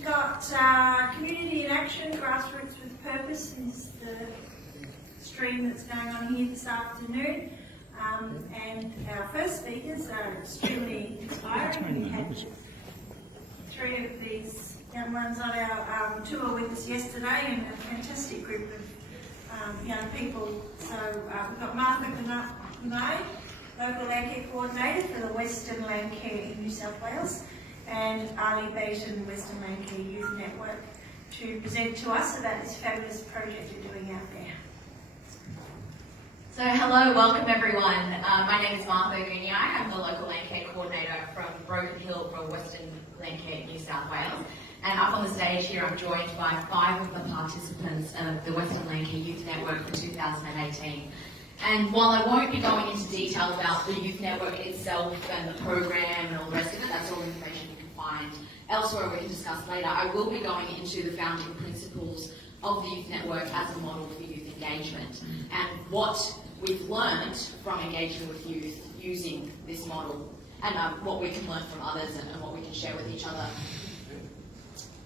we've got Community in Action, Grassroots with Purpose is the stream that's going on here this afternoon. And our first speakers are extremely inspiring. We had 3 of these young ones on our tour with us yesterday, and a fantastic group of young people. So we've got Martha Gouniai, local Landcare coordinator for the Western Landcare in New South Wales, and Ali Baton, Western Landcare Youth Network, to present to us about this fabulous project you're doing out there. So hello, welcome everyone. My name is Martha Gouniai. I'm the local Landcare coordinator from Broken Hill for Western Landcare, New South Wales. And up on the stage here, I'm joined by 5 of the participants of the Western Landcare Youth Network for 2018. And while I won't be going into detail about the youth network itself and the program and all the rest of it, that's all information you can find elsewhere we can discuss later, I will be going into the founding principles of the youth network as a model for youth engagement and what we've learned from engaging with youth using this model, and what we can learn from others and what we can share with each other.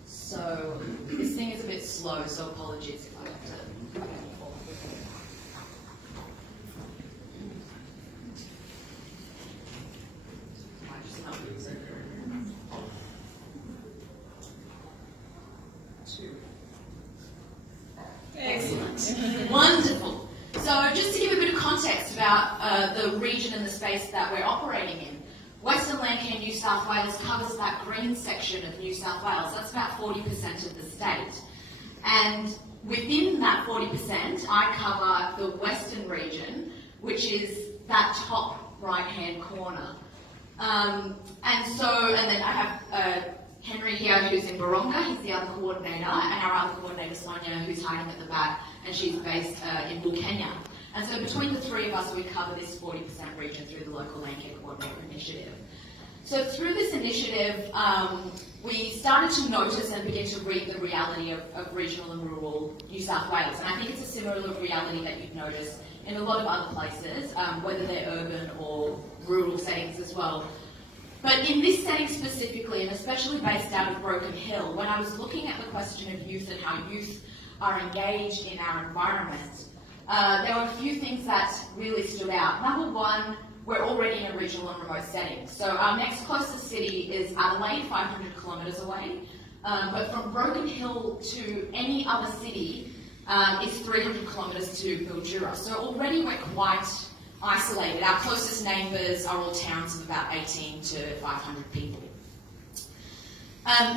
So this thing is a bit slow, so apologies if I have to. Excellent. Wonderful. So just to give a bit of context about the region and the space that we're operating in, Western Landcare New South Wales covers that green section of New South Wales. That's about 40% of the state. And within that 40%, I cover the western region, which is that top right-hand corner. And then I have Henry here, who's in Baronga, he's the other coordinator, and our other coordinator, Sonia, who's hiding at the back, and she's based in Gouniai. And so between the 3 of us, we cover this 40% region through the local Landcare Coordinator Initiative. So through this initiative, we started to notice and begin to read the reality of regional and rural New South Wales. And I think it's a similar reality that you'd notice in a lot of other places, whether they're urban or rural settings as well. But in this setting specifically, and especially based out of Broken Hill, when I was looking at the question of youth and how youth are engaged in our environment, there were a few things that really stood out. Number one, we're already in a regional and remote setting. So our next closest city is Adelaide, 500 kilometres away. But from Broken Hill to any other city is 300 kilometres to Mildura. So already we're quite isolated. Our closest neighbours are all towns of about 18 to 500 people.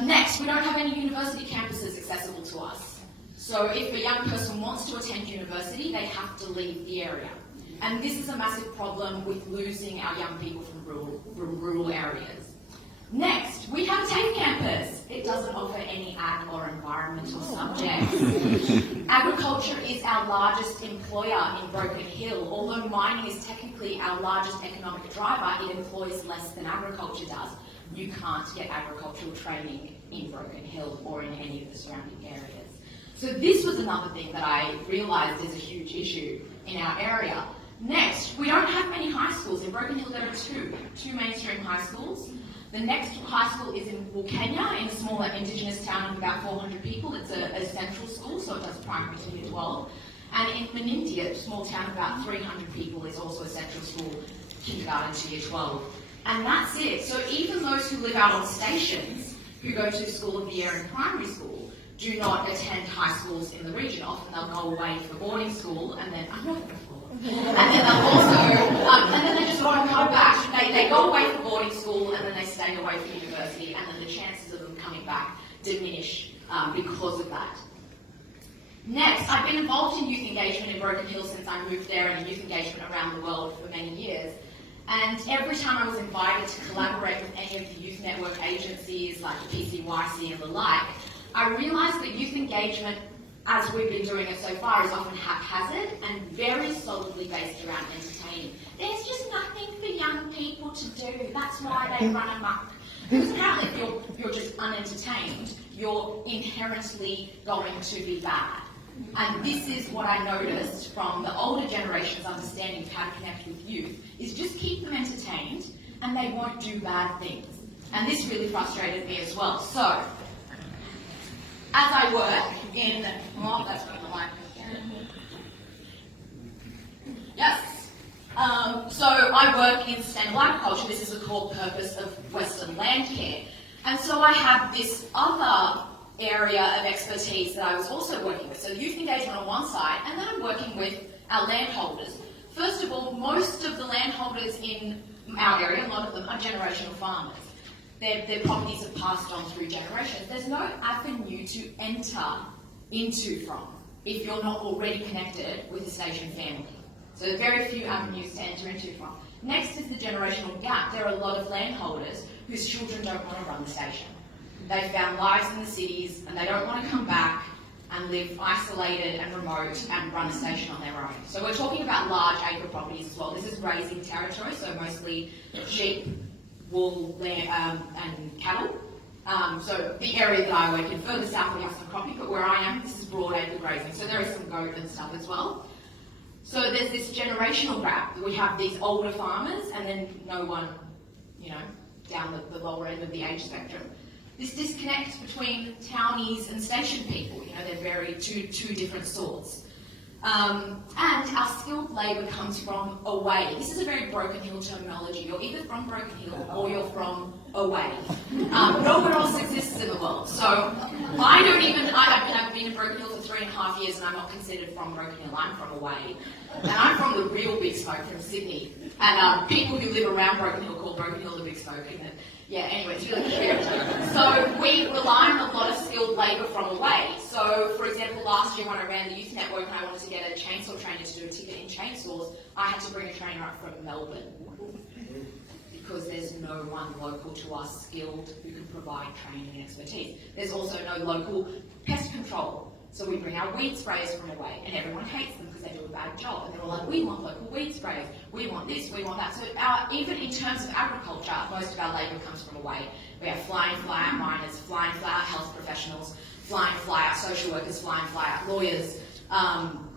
Next, we don't have any university campuses accessible to us. So if a young person wants to attend university, they have to leave the area. And this is a massive problem with losing our young people from rural areas. Next, we have TAFE campus. It doesn't offer any ag or environmental subjects. Agriculture is our largest employer in Broken Hill. Although mining is technically our largest economic driver, it employs less than agriculture does. You can't get agricultural training in Broken Hill or in any of the surrounding areas. So this was another thing that I realised is a huge issue in our area. Next, we don't have many high schools. In Broken Hill there are two mainstream high schools. The next high school is in Gouniai, in a smaller Indigenous town of about 400 people. It's a central school, so it does primary to year 12. And in Menindee, a small town of about 300 people, is also a central school, kindergarten to year 12. And that's it. So even those who live out on stations, who go to School of the Year in primary school, do not attend high schools in the region. Often they'll go away for boarding school, and then and then they'll also, and then they just won't come back. They go away for boarding school and then they stay away for university, and then the chances of them coming back diminish because of that. Next, I've been involved in youth engagement in Broken Hill since I moved there, and youth engagement around the world for many years. And every time I was invited to collaborate with any of the youth network agencies like the PCYC and the like, I realised that youth engagement, as we've been doing it so far, is often haphazard and very solidly based around entertaining. There's just nothing for young people to do. That's why they run amok. Because apparently if you're just unentertained, you're inherently going to be bad. And this is what I noticed from the older generation's understanding of how to connect with youth, is just keep them entertained and they won't do bad things. And this really frustrated me as well. So as I work in, oh, that's not the line. Yes. So I work in sustainable agriculture. This is the core purpose of Western Landcare. And so I have this other area of expertise that I was also working with. So youth engagement on one side, and then I'm working with our landholders. First of all, most of the landholders in our area, a lot of them are generational farmers. Their properties have passed on through generations. There's no avenue to enter into from if you're not already connected with the station family. So there are very few avenues to enter into from. Next is the generational gap. There are a lot of landholders whose children don't want to run the station. They've found lives in the cities and they don't want to come back and live isolated and remote and run a station on their own. So we're talking about large acre properties as well. This is grazing territory, so mostly sheep, wool, and cattle. So the area that I work in, further south we have some cropping, but where I am, this is broad acre grazing. So there is some goat and stuff as well. So there's this generational gap. We have these older farmers and then no one, down the lower end of the age spectrum. This disconnect between townies and station people, they're very two different sorts. And our skilled labour comes from away. This is a very Broken Hill terminology. You're either from Broken Hill or you're from away. Nowhere else exists in the world. So I've been in Broken Hill for 3.5 years and I'm not considered from Broken Hill. I'm from away. And I'm from the real Big Smoke, from Sydney. And people who live around Broken Hill call Broken Hill the Big Smoke. Anyway, it's really cute. So we rely on a lot of skilled labour from away. So, for example, last year when I ran the youth network and I wanted to get a chainsaw trainer to do a ticket in chainsaws, I had to bring a trainer up from Melbourne because there's no one local to us skilled who can provide training and expertise. There's also no local pest control. So we bring our weed sprayers from away and everyone hates them because they do a bad job. And they're all like, we want local weed sprayers, we want this, we want that. So even in terms of agriculture, most of our labour comes from away. We have fly-in, fly-out miners, fly-in, fly-out health professionals, fly-in, fly-out social workers, fly-in, fly-out lawyers.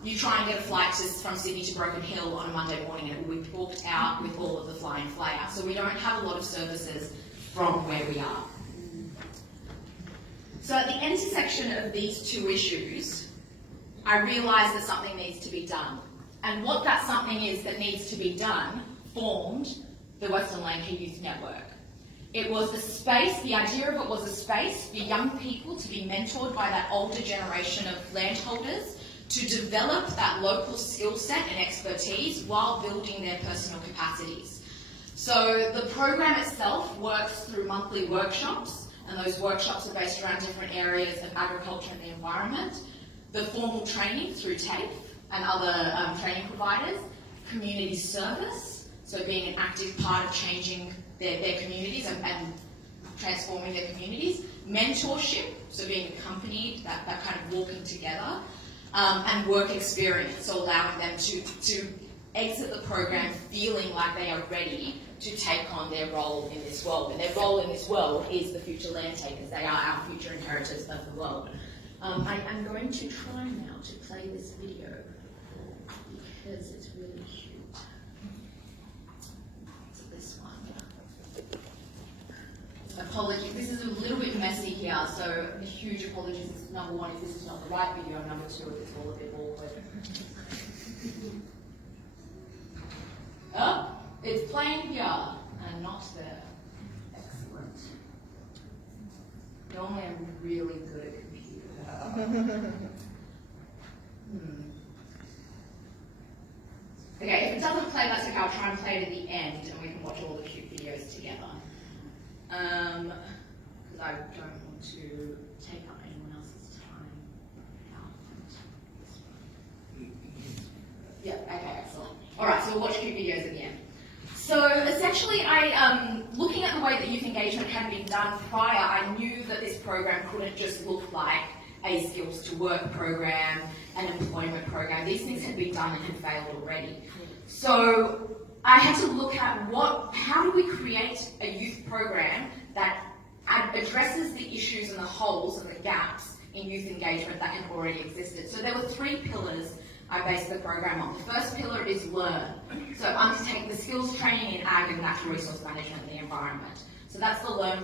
You try and get a flight from Sydney to Broken Hill on a Monday morning and it will be booked out with all of the fly-in, fly-out. So we don't have a lot of services from where we are. So at the intersection of these two issues, I realised that something needs to be done. And what that something is that needs to be done formed the Western Landcare Youth Network. It was a space, the idea of it was a space for young people to be mentored by that older generation of landholders to develop that local skill set and expertise while building their personal capacities. So the program itself works through monthly workshops, and those workshops are based around different areas of agriculture and the environment. The formal training through TAFE and other training providers, community service, so being an active part of changing their communities and transforming their communities, mentorship, so being accompanied, that kind of walking together, and work experience, so allowing them to exit the program feeling like they are ready to take on their role in this world. And their role in this world is the future land takers. They are our future inheritors of the world. I am going to try now to play this video because it's really cute. It's this one. Apologies, this is a little bit messy here, so a huge apologies. Number one, if this is not the right video. Number two, if it's all a bit awkward. Oh, it's playing here and not there. Excellent. Normally I'm really good at computer. Okay, if it doesn't play, that's okay. I'll try and play it at the end and we can watch all the cute videos together. Because I don't want to take up anyone else's time. Yeah, okay, excellent. Alright, so we'll watch cute videos at the end. So essentially, looking at the way that youth engagement had been done prior, I knew that this program couldn't just look like a skills to work program, an employment program. These things had been done and had failed already. So I had to look at how do we create a youth program that addresses the issues and the holes and the gaps in youth engagement that had already existed. So there were 3 pillars I based the program on. The first pillar is learn. So undertake the skills training in ag and natural resource management and the environment. So that's the learn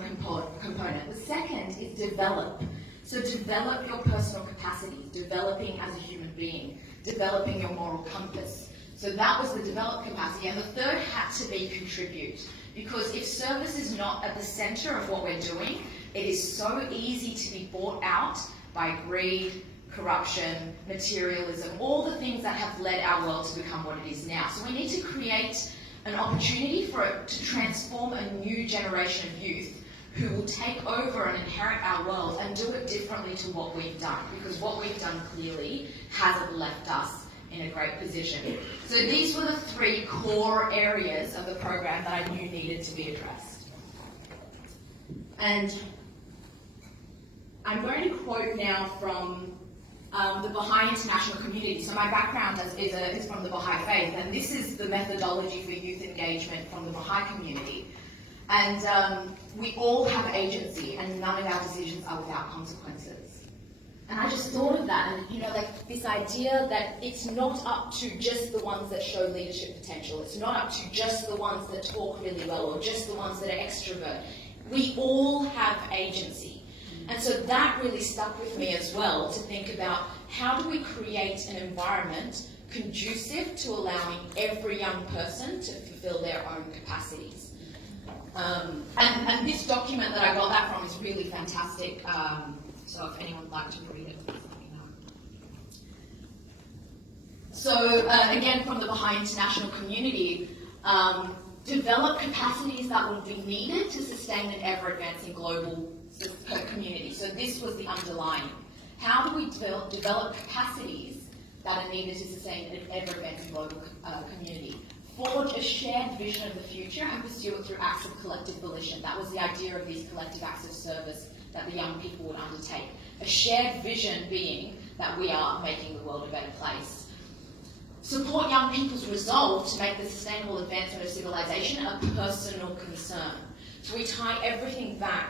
component. The second is develop. So develop your personal capacity, developing as a human being, developing your moral compass. So that was the develop capacity. And the third had to be contribute. Because if service is not at the center of what we're doing, it is so easy to be bought out by greed, corruption, materialism, all the things that have led our world to become what it is now. So we need to create an opportunity for it to transform a new generation of youth who will take over and inherit our world and do it differently to what we've done, because what we've done clearly hasn't left us in a great position. So these were the 3 core areas of the program that I knew needed to be addressed. And I'm going to quote now from the Baha'i international community. So my background is from the Baha'i Faith, and this is the methodology for youth engagement from the Baha'i community. And we all have agency, and none of our decisions are without consequences. And I just thought of that, and like this idea that it's not up to just the ones that show leadership potential. It's not up to just the ones that talk really well, or just the ones that are extrovert. We all have agency. And so that really stuck with me as well, to think about how do we create an environment conducive to allowing every young person to fulfill their own capacities. And this document that I got that from is really fantastic. So if anyone would like to read it, please let me know. So again, from the Baha'i international community, develop capacities that will be needed to sustain an ever-advancing global community. So this was the underlying. How do we develop capacities that are needed to sustain an ever-advancing global community? Forge a shared vision of the future and pursue it through acts of collective volition. That was the idea of these collective acts of service that the young people would undertake. A shared vision being that we are making the world a better place. Support young people's resolve to make the sustainable advancement of civilization a personal concern. So we tie everything back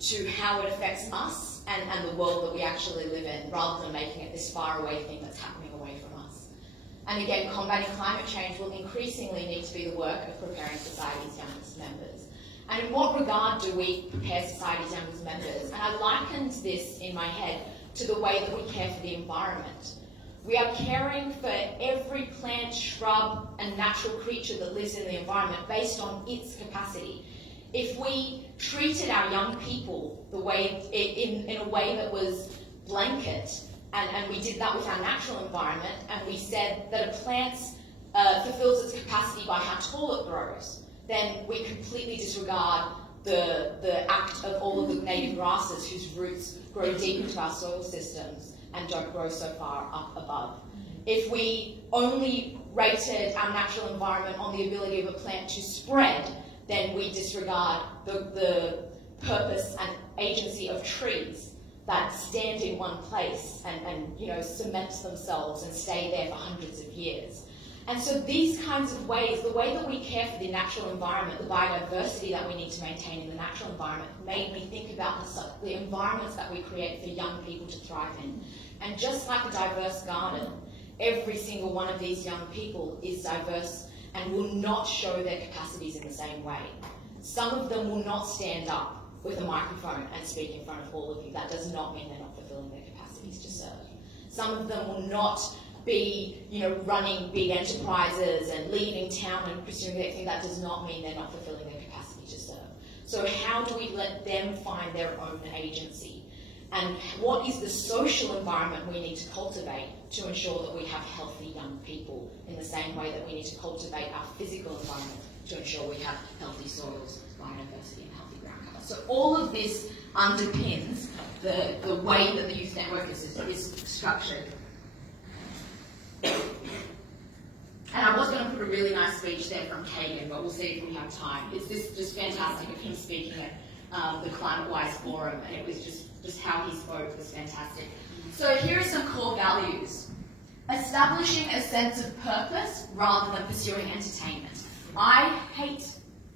to how it affects us and the world that we actually live in, rather than making it this faraway thing that's happening away from us. And again, combating climate change will increasingly need to be the work of preparing society's youngest members. And in what regard do we prepare society's youngest members? And I likened this in my head to the way that we care for the environment. We are caring for every plant, shrub, and natural creature that lives in the environment based on its capacity. If we treated our young people the way in a way that was blanket, and we did that with our natural environment, and we said that a plant fulfills its capacity by how tall it grows, then we completely disregard the act of all of the native grasses whose roots grow deep into our soil systems and don't grow so far up above. If we only rated our natural environment on the ability of a plant to spread, then we disregard the purpose and agency of trees that stand in one place and cement themselves and stay there for hundreds of years. And so these kinds of ways, the way that we care for the natural environment, the biodiversity that we need to maintain in the natural environment, made me think about the environments that we create for young people to thrive in. And just like a diverse garden, every single one of these young people is diverse and will not show their capacities in the same way. Some of them will not stand up with a microphone and speak in front of all of you. That does not mean they're not fulfilling their capacities to serve. Some of them will not be, running big enterprises and leaving town and pursuing their thing. That does not mean they're not fulfilling their capacity to serve. So how do we let them find their own agency? And what is the social environment we need to cultivate to ensure that we have healthy young people, in the same way that we need to cultivate our physical environment to ensure we have healthy soils, biodiversity, and healthy ground cover? So all of this underpins the way that the youth network is structured. And I was going to put a really nice speech there from Kagan, but we'll see if we have time. It's just fantastic of him speaking at the Climate Wise Forum, and it was just how he spoke was fantastic. So here are some core values. Establishing a sense of purpose rather than pursuing entertainment. I hate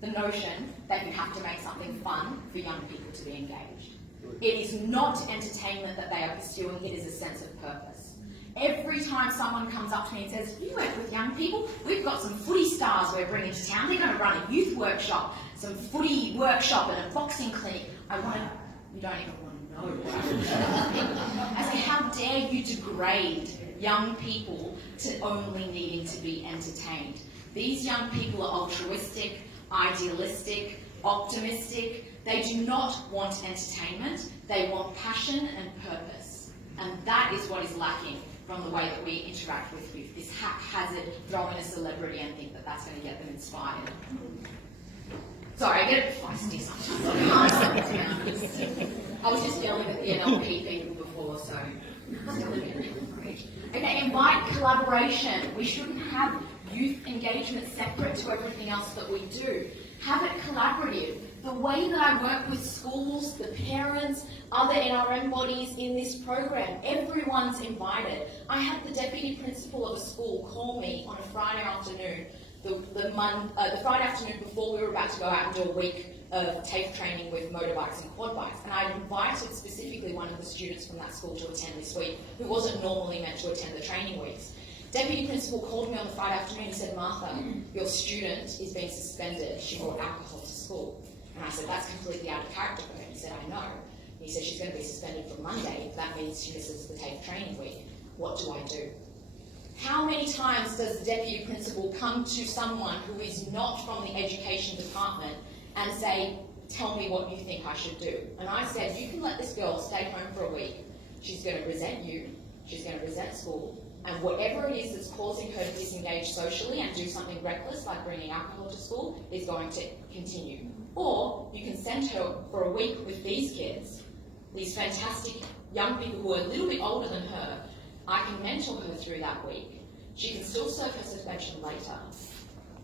the notion that you have to make something fun for young people to be engaged. It is not entertainment that they are pursuing, it is a sense of purpose. Every time someone comes up to me and says, you work with young people, we've got some footy stars we're bringing to town, they're going to run a youth workshop, some footy workshop and a boxing clinic. You don't even want to I say, how dare you degrade young people to only needing to be entertained? These young people are altruistic, idealistic, optimistic. They do not want entertainment. They want passion and purpose. And that is what is lacking from the way that we interact with youth. This haphazard throw in a celebrity and think that that's going to get them inspired. Sorry, I get a bit feisty sometimes. I was just yelling at the NLP people before, so okay, invite collaboration. We shouldn't have youth engagement separate to everything else that we do. Have it collaborative. The way that I work with schools, the parents, other NRM bodies in this program, everyone's invited. I had the deputy principal of a school call me on a Friday afternoon, the Friday afternoon before we were about to go out and do a week of TAFE training with motorbikes and quad bikes, and I invited specifically one of the students from that school to attend this week who wasn't normally meant to attend the training weeks. Deputy principal called me on the Friday afternoon and said, Martha, your student is being suspended. She brought alcohol to school. And I said, that's completely out of character for her. He said, I know. He said, she's going to be suspended from Monday. That means she misses the TAFE training week. What do I do? How many times does the deputy principal come to someone who is not from the education department and say, tell me what you think I should do? And I said, you can let this girl stay home for a week. She's going to resent you. She's going to resent school. And whatever it is that's causing her to disengage socially and do something reckless, like bringing alcohol to school, is going to continue. Or you can send her for a week with these kids, these fantastic young people who are a little bit older than her. I can mentor her through that week. She can still serve her suspension later.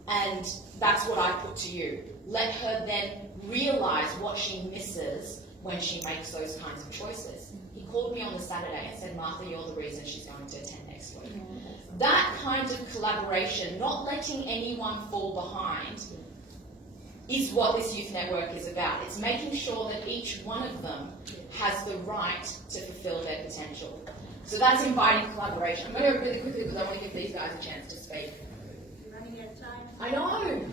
And that's what I put to you. Let her then realise what she misses when she makes those kinds of choices. He called me on the Saturday and said, Martha, you're the reason she's going to attend next week. That kind of collaboration, not letting anyone fall behind, is what this youth network is about. It's making sure that each one of them has the right to fulfil their potential. So that's inviting collaboration. I'm going to go really quickly because I want to give these guys a chance to speak. You're running out of time. I know.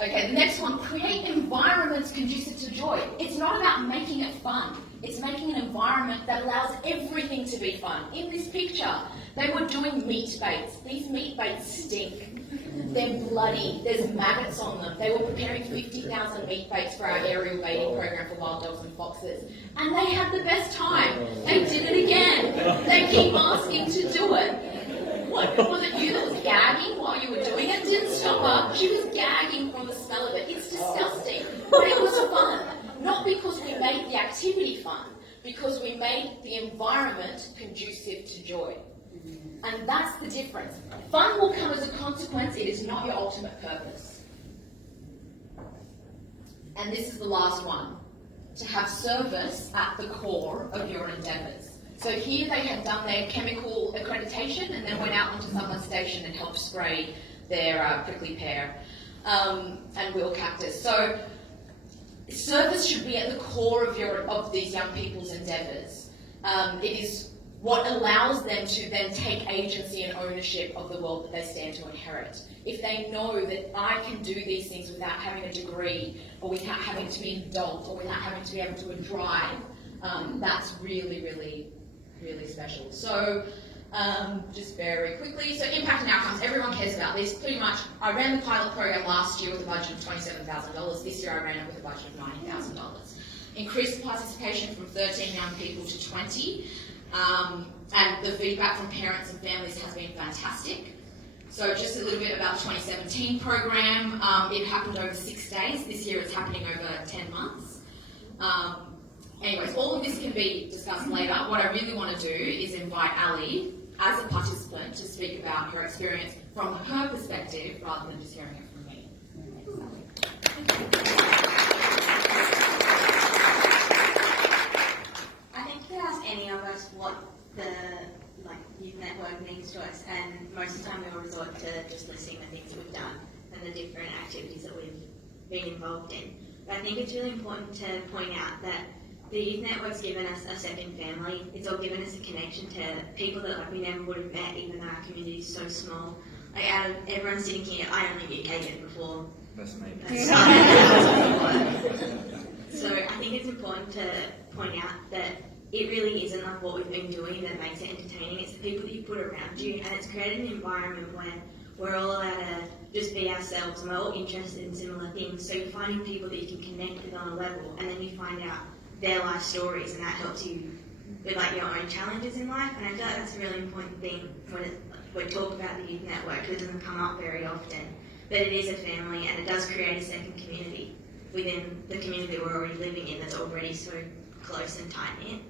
Okay, the next one, create environments conducive to joy. It's not about making it fun. It's making an environment that allows everything to be fun. In this picture, they were doing meat baits. These meat baits stink. They're bloody. There's maggots on them. They were preparing 50,000 meat baits for our aerial baiting program for wild dogs and foxes. And they had the best time. They did it again. They keep asking to do it. What, was it you that was gagging while you were doing it? Didn't stop her. She was gagging from the smell of it. It's disgusting. But it was fun. Not because we made the activity fun, because we made the environment conducive to joy. And that's the difference. Fun will come as a consequence. It is not your ultimate purpose. And this is the last one. To have service at the core of your endeavours. So here they had done their chemical accreditation and then went out onto someone's station and helped spray their prickly pear and wheel cactus. So service should be at the core of these young people's endeavours. It is what allows them to then take agency and ownership of the world that they stand to inherit. If they know that I can do these things without having a degree, or without having to be an adult, or without having to be able to drive, that's really, really, really special. So just very quickly, so impact and outcomes, everyone cares about this. Pretty much, I ran the pilot program last year with a budget of $27,000. This year I ran it with a budget of $90,000. Increased participation from 13 young people to 20. And the feedback from parents and families has been fantastic. So just a little bit about the 2017 program. It happened over 6 days. This year it's happening over 10 months. Anyways, all of this can be discussed later. What I really want to do is invite Ali as a participant to speak about her experience from her perspective rather than just hearing it from me. I think you could ask any of us what the youth network means to us, and most of the time we will resort to just listing the things that we've done and the different activities that we've been involved in. But I think it's really important to point out that the youth network's given us a second family. It's all given us a connection to people that we never would have met, even though our community is so small. Out of everyone sitting here, I only knew Kagan before. That's me. So I think it's important to point out that it really isn't like what we've been doing that makes it entertaining. It's the people that you put around you, and it's created an environment where we're all allowed to just be ourselves and we're all interested in similar things. So you're finding people that you can connect with on a level, and then you find out their life stories, and that helps you with like your own challenges in life. And I feel like that's a really important thing when we talk about the youth network. It doesn't come up very often, but it is a family, and it does create a second community within the community we're already living in that's already so close and tight knit.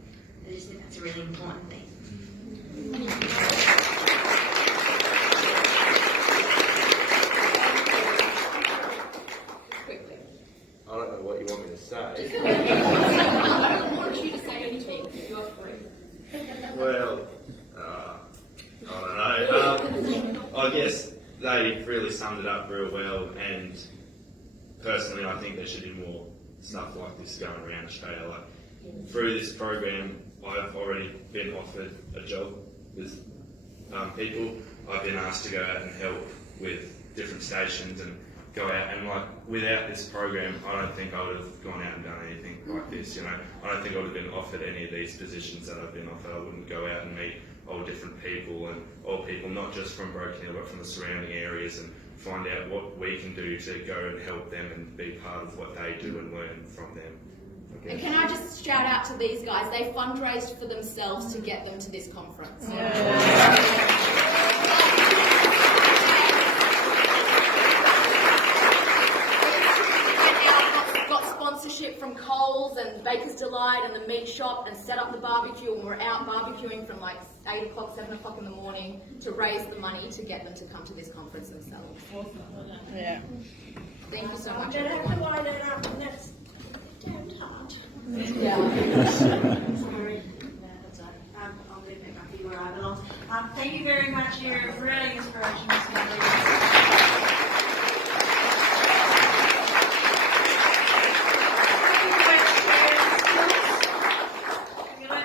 I just think that's a really important thing. I don't know what you want me to say. I don't want you to say anything. You're free. Well, I don't know. I guess they really summed it up real well, and personally I think there should be more stuff like this going around Australia. Like, through this program, I've already been offered a job with people. I've been asked to go out and help with different stations and go out, and like without this program I don't think I would have gone out and done anything like this, you know. I don't think I would have been offered any of these positions that I've been offered. I wouldn't go out and meet all different people, and all people not just from Broken Hill but from the surrounding areas, and find out what we can do to go and help them and be part of what they do and learn from them. And can I just shout out to these guys? They fundraised for themselves to get them to this conference. Got sponsorship from Coles and Baker's Delight and the meat shop, and set up the barbecue, and we're out barbecuing from like 8 o'clock, 7 o'clock in the morning to raise the money to get them to come to this conference themselves. Yeah. Thank you so I'm much. going to have to line that up, and that's damn hard. Yeah. Sorry. I'll leave it back where I belong. Thank you very much. You're really inspirational.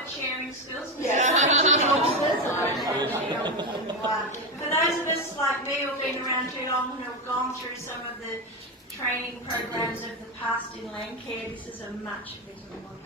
Sharing skills. For those of us like me who've been around too long and have gone through some of the training programs of the past in Landcare, this is a much better one.